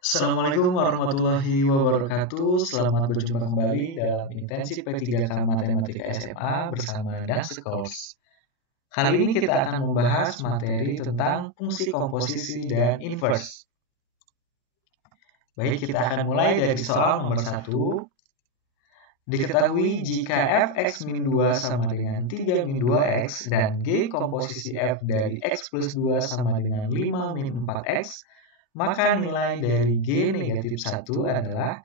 Assalamualaikum warahmatullahi wabarakatuh. Selamat berjumpa kembali dalam intensif P3K Matematika SMA bersama Danskos. Kali ini kita akan membahas materi tentang fungsi komposisi dan inverse. Baik, kita akan mulai dari soal nomor 1. Diketahui jika fx min 2 sama dengan 3 min 2x dan g komposisi f dari x plus 2 sama dengan 5 min 4x, maka nilai dari G negatif 1 adalah,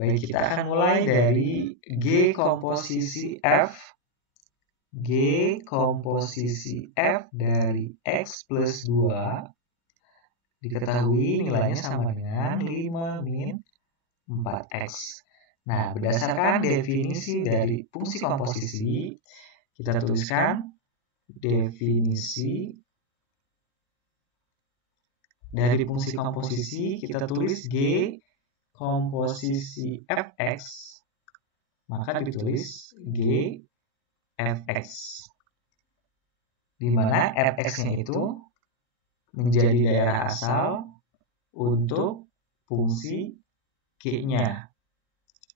baik, kita akan mulai dari G komposisi F dari X plus 2 diketahui nilainya sama dengan 5 min 4X. Nah, berdasarkan definisi dari fungsi komposisi, kita tuliskan definisi dari fungsi komposisi, kita tulis G komposisi Fx, maka ditulis G Fx, di mana Fx-nya itu menjadi daerah asal untuk fungsi G-nya.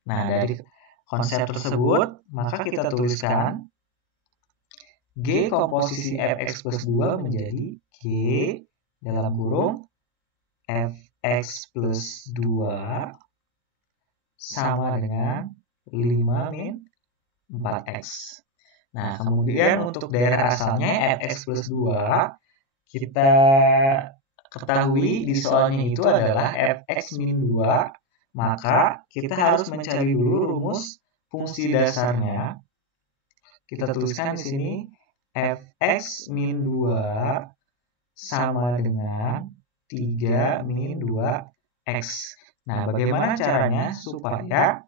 Nah, dari konsep tersebut, maka kita tuliskan G komposisi Fx plus 2 menjadi G dalam kurung Fx plus 2 sama dengan 5 min 4x. Nah, kemudian untuk daerah asalnya Fx plus 2, kita ketahui di soalnya itu adalah Fx min 2, maka kita harus mencari dulu rumus fungsi dasarnya. Kita tuliskan di sini Fx min 2 sama dengan 3 min 2x. Nah, bagaimana caranya supaya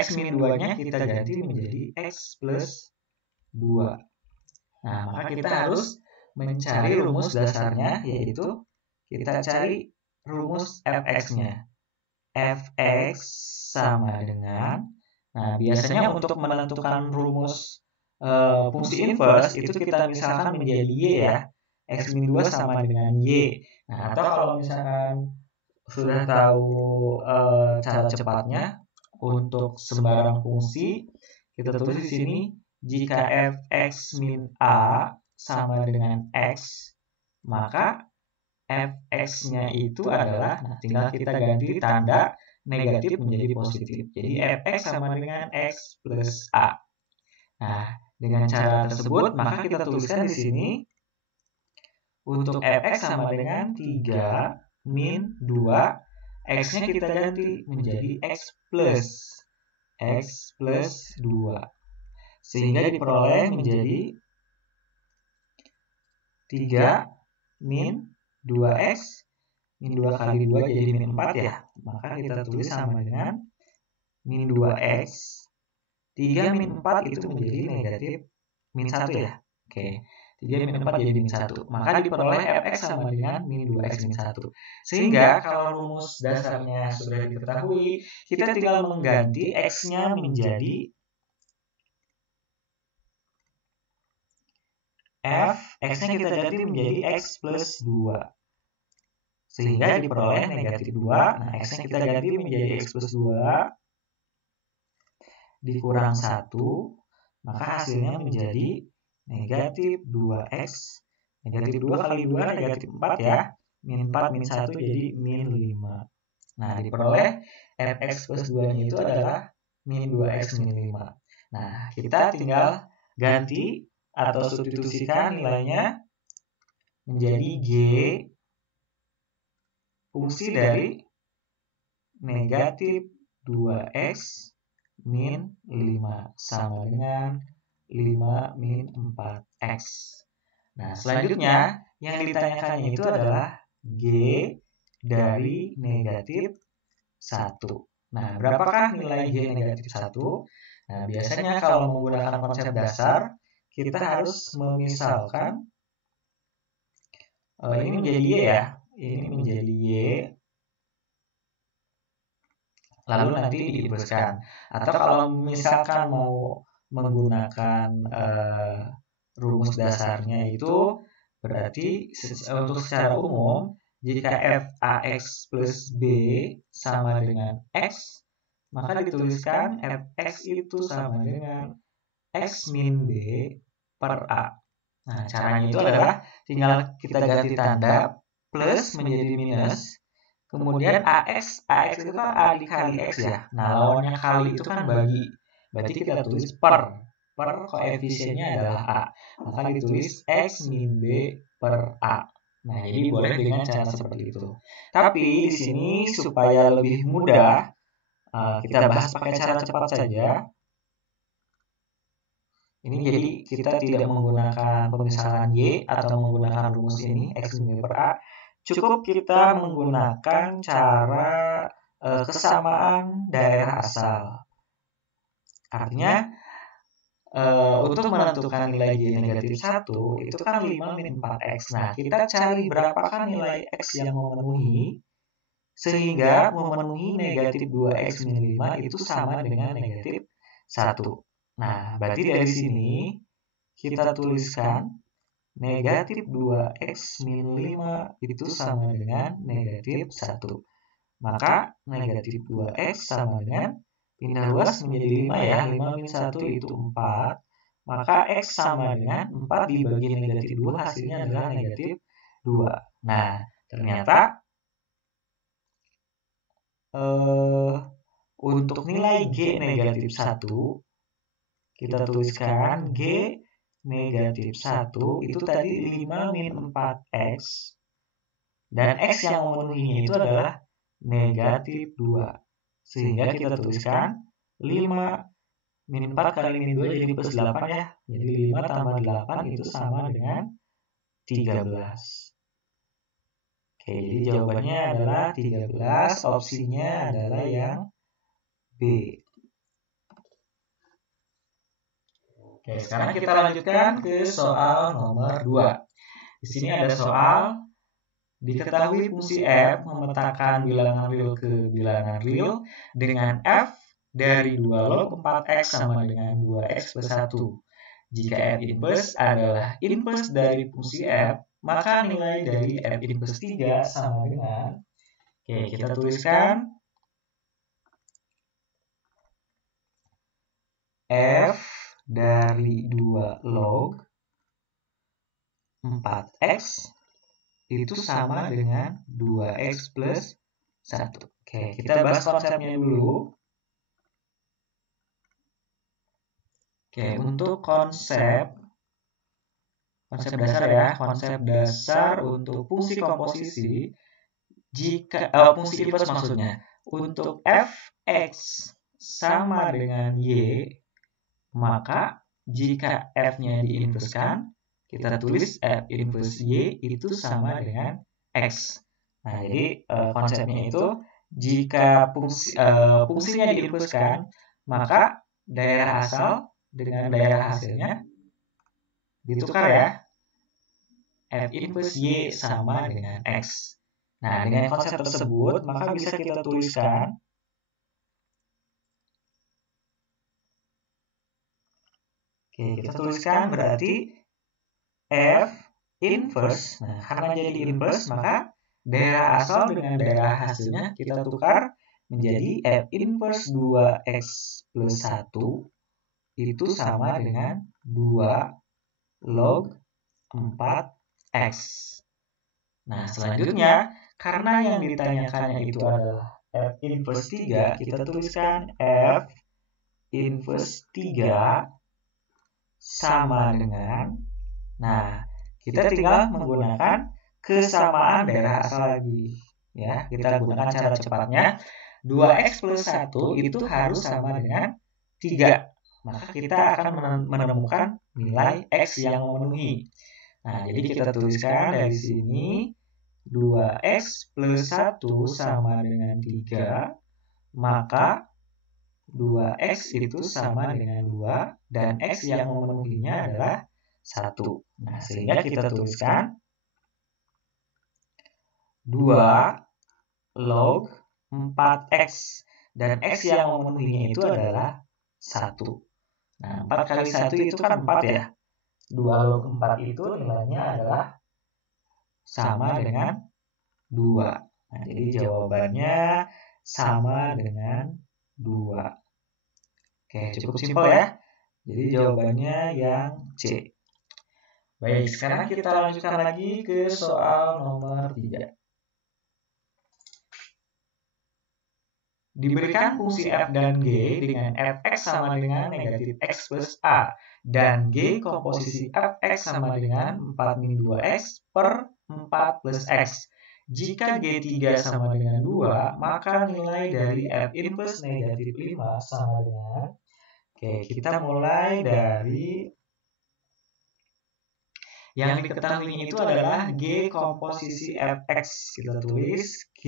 x min 2-nya kita ganti menjadi x plus 2. Nah, maka kita harus mencari rumus dasarnya, yaitu kita cari rumus fx-nya. Fx sama dengan, nah biasanya untuk menentukan rumus fungsi inverse itu kita misalkan menjadi y ya. X min 2 sama dengan y. Nah, atau kalau misalkan sudah tahu cara cepatnya untuk sembarang fungsi, kita tulis di sini jika fx min a sama dengan x, maka fx-nya itu adalah, nah tinggal kita ganti tanda negatif menjadi positif. Jadi fx sama dengan x plus a. Nah, dengan cara tersebut maka kita tuliskan di sini untuk fx sama dengan 3 min 2, x-nya kita ganti menjadi x plus 2. Sehingga diperoleh menjadi 3 min 2x, min 2 kali 2 jadi min 4 ya. Maka kita tulis sama dengan min 2x. 3 min 4 itu menjadi negatif min 1 ya. Oke. 3 min 4 jadi min 1. Maka diperoleh fx sama dengan min 2x min 1. Sehingga kalau rumus dasarnya sudah diketahui, kita tinggal mengganti x-nya menjadi f, x-nya kita ganti menjadi x plus 2. Sehingga diperoleh negatif 2. Nah, x-nya kita ganti menjadi x plus 2 dikurang 1. Maka hasilnya menjadi negatif 2x. Negatif 2 kali 2 negatif 4 ya. Min 4 min 1 jadi min 5. Nah, diperoleh fx plus 2-nya itu adalah min 2x min 5. Nah, kita tinggal ganti atau substitusikan nilainya menjadi G fungsi dari negatif 2x min 5 sama dengan 5 min 4x. Nah, selanjutnya yang ditanyakannya itu adalah G dari negatif 1. Nah, berapakah nilai G negatif 1? Nah, biasanya kalau menggunakan konsep dasar, kita harus memisalkan ini menjadi Y ya, ini menjadi Y, lalu nanti diinverskan. Atau kalau misalkan mau menggunakan rumus dasarnya itu berarti untuk secara umum jika f ax plus b sama dengan x, maka dituliskan fx itu sama dengan x min b per a. Nah, caranya itu adalah tinggal kita ganti tanda, plus menjadi minus, kemudian ax itu kan a dikali x ya. Nah, lawannya kali itu kan bagi, berarti kita tulis per koefisiennya adalah a, maka ditulis x min b per a. Nah, jadi boleh dengan cara seperti itu. Tapi di sini supaya lebih mudah, kita bahas pakai cara cepat saja. Ini jadi kita tidak menggunakan pemisahan y atau menggunakan rumus ini x min b per a. Cukup kita menggunakan cara kesamaan daerah asal. Artinya untuk menentukan nilai y negatif 1 itu kan 5 min 4x. Nah, kita cari berapakah nilai x yang memenuhi sehingga memenuhi negatif 2x min 5 itu sama dengan negatif 1. Nah, berarti dari sini kita tuliskan negatif 2x min 5 itu sama dengan negatif 1. Maka negatif 2x sama dengan pindah luas menjadi 5 ya, 5 min 1 itu 4. Maka x sama dengan 4 dibagi negatif 2 hasilnya adalah negatif 2. Nah, ternyata untuk nilai g negatif 1, kita tuliskan g negatif 1 itu tadi 5 min 4x. Dan x yang memenuhinya itu adalah negatif 2. Sehingga kita tuliskan 5 min 4 kali min 2 jadi plus 8 ya. Jadi 5 tambah 8 itu sama dengan 13. Oke, jadi jawabannya adalah 13. Opsinya adalah yang B. Oke, sekarang kita lanjutkan ke soal nomor 2. Di sini ada soal, diketahui fungsi f memetakan bilangan real ke bilangan real dengan f dari 2 log 4x sama dengan 2x plus 1. Jika f inverse adalah inverse dari fungsi f, maka nilai dari f inverse 3 sama dengan, oke, kita tuliskan f dari 2 log 4x itu sama dengan 2x plus 1. Oke, kita bahas konsepnya dulu. Oke, untuk konsep dasar ya, konsep dasar untuk fungsi komposisi, jika fungsi inverse maksudnya, untuk fx sama dengan y, maka jika f-nya diinverskan, kita tulis f inverse y itu sama dengan x. Nah, jadi konsepnya itu jika fungsinya diinverskan, maka daerah asal dengan daerah hasilnya ditukar ya. F inverse y sama dengan x. Nah, dengan konsep tersebut, maka bisa kita tuliskan kita tuliskan berarti F inverse. Nah, karena jadi inverse, maka daerah asal dengan daerah hasilnya kita tukar menjadi F inverse 2x plus 1 itu sama dengan 2 log 4x. Nah, selanjutnya, karena yang ditanyakannya itu adalah F inverse 3, kita tuliskan F inverse 3 sama dengan, nah, kita tinggal menggunakan kesamaan daerah asal lagi. Ya, kita gunakan cara cepatnya. 2x plus 1 itu harus sama dengan 3. Maka kita akan menemukan nilai x yang memenuhi. Nah, jadi kita tuliskan dari sini 2x plus 1 sama dengan 3, maka 2x itu sama dengan 2, dan x yang memenuhinya adalah 1. Nah, sehingga kita tuliskan 2 log 4x, dan x yang memenuhinya itu adalah 1. Nah, 4 kali 1 itu kan 4 ya. 2 log 4 itu nilainya adalah sama dengan 2. Nah, jadi jawabannya sama dengan 2. Oke, cukup simpel ya. Jadi jawabannya yang C. Baik, sekarang kita lanjutkan lagi ke soal nomor 3. Diberikan fungsi f dan g dengan fx sama dengan negatif x plus a, dan g komposisi fx sama dengan 4 min 2x per 4 plus x. Jika G3 sama dengan 2, maka nilai dari f inverse negatif 5 sama dengan... Oke, kita mulai dari yang diketahui itu adalah G komposisi fx. Kita tulis G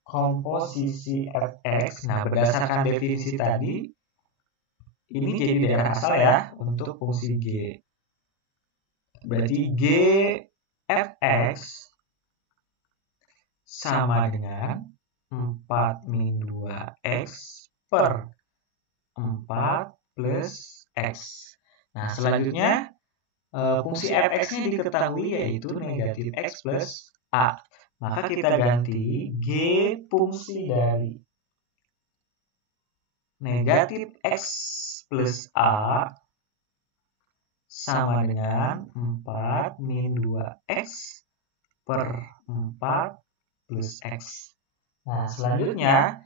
komposisi fx. Nah, berdasarkan definisi tadi, ini jadi daerah asal ya untuk fungsi G. Berarti G fx sama dengan 4 min 2x per 4 plus x. Nah, selanjutnya fungsi fx-nya diketahui yaitu negatif x plus a. Maka kita ganti G fungsi dari negatif x plus a sama dengan 4 min 2x per 4 plus x. Nah, selanjutnya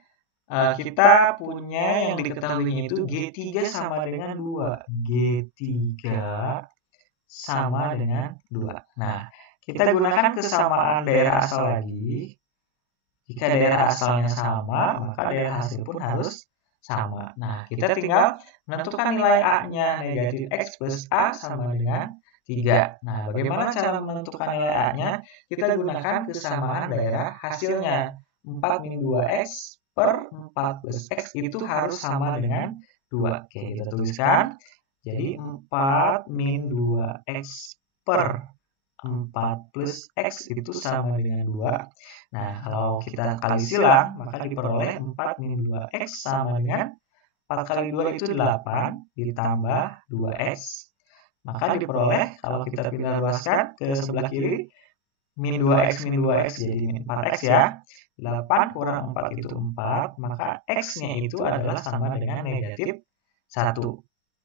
kita punya yang diketahui itu G3 sama dengan 2. G3 sama dengan 2. Nah, kita gunakan kesamaan daerah asal lagi. Jika daerah asalnya sama, maka daerah hasil pun harus sama. Nah, kita tinggal menentukan nilai A-nya. Negatif x plus A sama dengan 3. Nah, bagaimana cara menentukan nilai A-nya? Kita gunakan kesamaan daerah hasilnya. 4 min 2x per 4 plus x itu harus sama dengan 2. Oke, kita tuliskan. Jadi 4 min 2x per 4 plus x itu sama dengan 2. Nah, kalau kita kali silang, maka diperoleh 4 min 2x sama dengan 4 kali 2 itu 8 ditambah 2x. Maka diperoleh, kalau kita pindah luaskan ke sebelah kiri, min 2x jadi min 4x ya. 8 kurang 4 itu 4, maka x-nya itu adalah sama dengan negatif 1.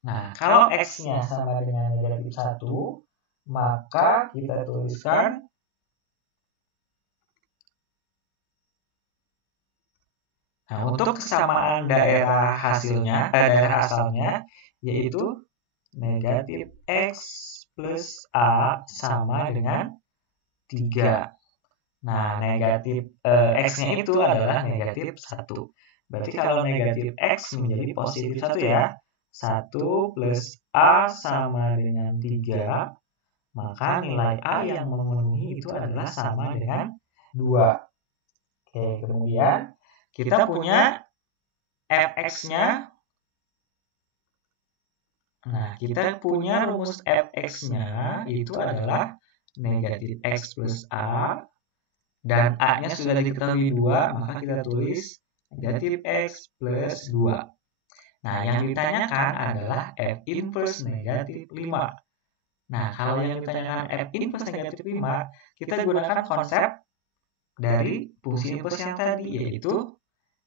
Nah, kalau x-nya sama dengan negatif 1, maka kita tuliskan untuk kesamaan daerah hasilnya, daerah asalnya, yaitu negatif x plus a sama dengan 3. Nah, negatif x-nya itu adalah negatif 1. Berarti kalau negatif x menjadi positif 1 ya. 1 plus a sama dengan 3, maka nilai a yang memenuhi itu adalah sama dengan 2. Oke, kemudian kita punya fx-nya. Nah, kita punya rumus fx-nya itu adalah negatif x plus a, dan a-nya sudah diketahui 2, maka kita tulis negatif x plus 2. Nah, yang ditanyakan adalah f inverse negatif 5. Nah, kalau yang ditanyakan f inverse negatif 5, kita gunakan konsep dari fungsi inverse yang tadi, yaitu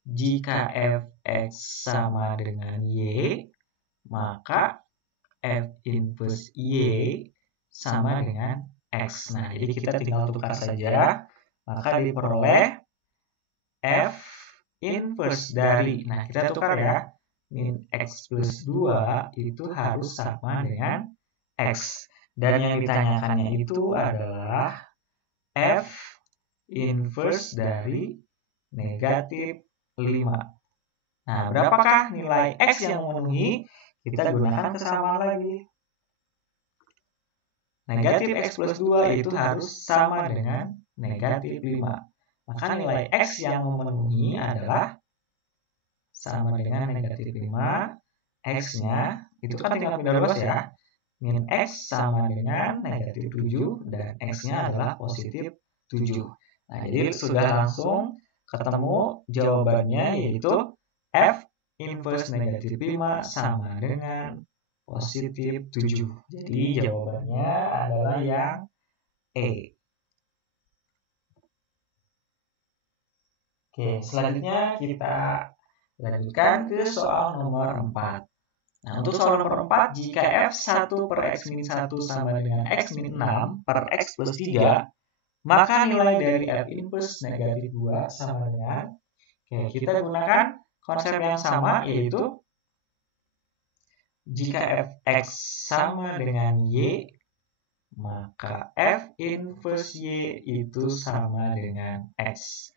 jika fx sama dengan y, maka f inverse y sama dengan x. Nah, jadi kita tinggal tukar saja, maka diperoleh f inverse dari, nah kita tukar ya, min x plus 2 itu harus sama dengan x. Dan yang ditanyakannya itu adalah f inverse dari negatif 5. Nah, berapakah nilai x yang memenuhi? Kita gunakan kesamaan lagi. Negatif x plus 2 itu harus sama dengan negatif 5. Maka nilai x yang memenuhi adalah sama dengan negatif 5. X-nya, itu kan tinggal pindah luas ya. Min x sama dengan negatif 7, dan x-nya adalah positif 7. Nah, jadi sudah langsung ketemu jawabannya, yaitu f inverse negatif 5 sama dengan positif 7. Jadi jawabannya adalah yang E. Oke, selanjutnya kita lanjutkan ke soal nomor 4. Nah, untuk soal nomor 4, jika F1 per X min 1 sama dengan X min 6 per X plus 3, maka nilai dari F inverse negatif 2 sama dengan, kita gunakan konsep yang sama, yaitu jika Fx sama dengan Y, maka F inverse Y itu sama dengan X.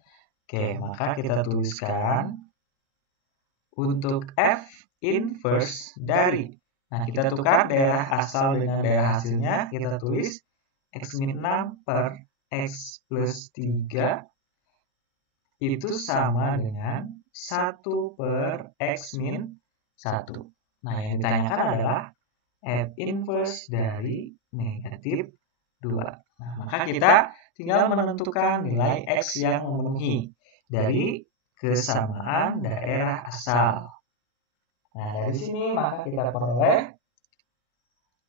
Maka kita tuliskan untuk F inverse dari, nah kita tukar daerah asal dengan daerah hasilnya, kita tulis X min 6 per X plus 3 itu sama dengan 1 per X min 1. Nah, yang ditanyakan adalah F inverse dari negatif 2. Nah, maka kita tinggal menentukan nilai X yang memenuhi dari kesamaan daerah asal. Nah, dari sini maka kita peroleh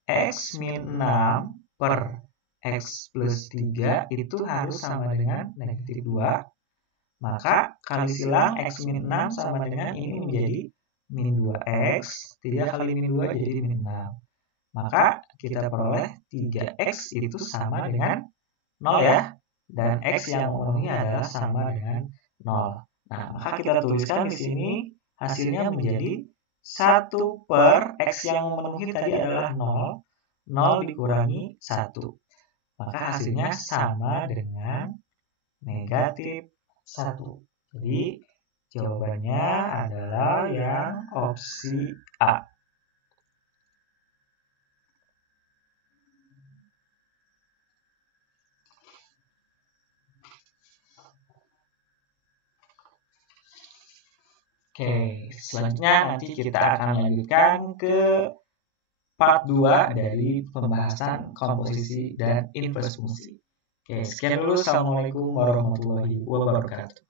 X min 6 per X plus 3 itu harus sama dengan negatif 2. Maka kali silang X min 6 sama dengan ini menjadi min 2X. 3 kali min 2 jadi min 6. Maka kita peroleh 3X itu sama dengan 0 ya. Dan X yang memenuhi adalah sama dengan 0. Nah, maka kita tuliskan di sini hasilnya menjadi 1 per X yang memenuhi tadi adalah 0. 0 dikurangi 1. Maka hasilnya sama dengan negatif 1. Jadi jawabannya adalah yang opsi A. Selanjutnya nanti kita akan lanjutkan ke part 2 dari pembahasan komposisi dan inverse fungsi. Sekian dulu. Assalamualaikum warahmatullahi wabarakatuh.